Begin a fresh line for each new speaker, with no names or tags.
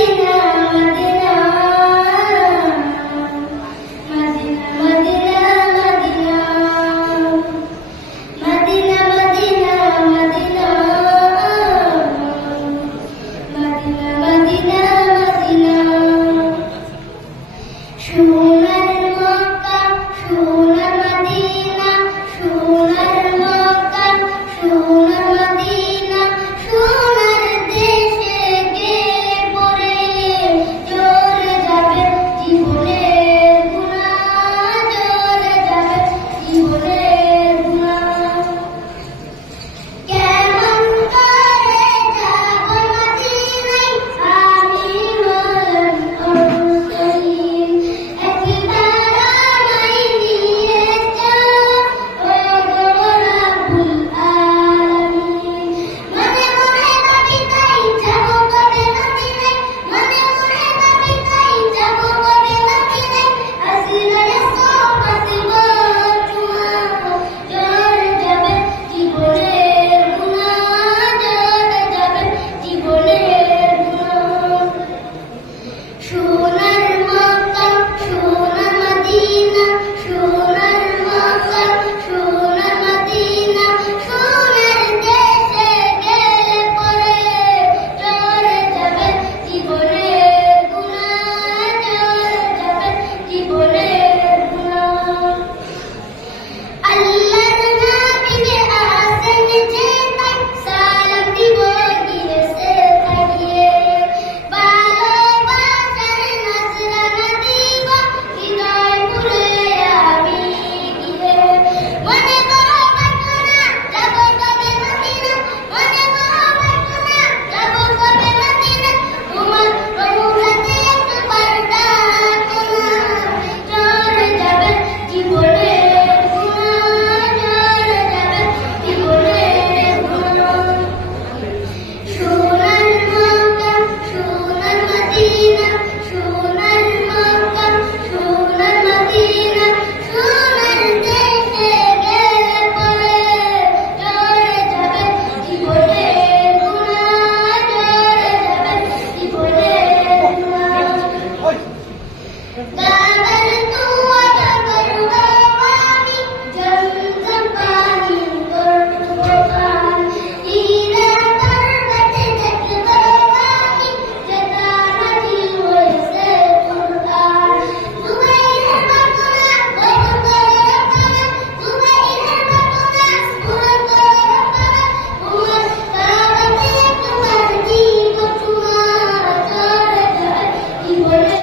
Medina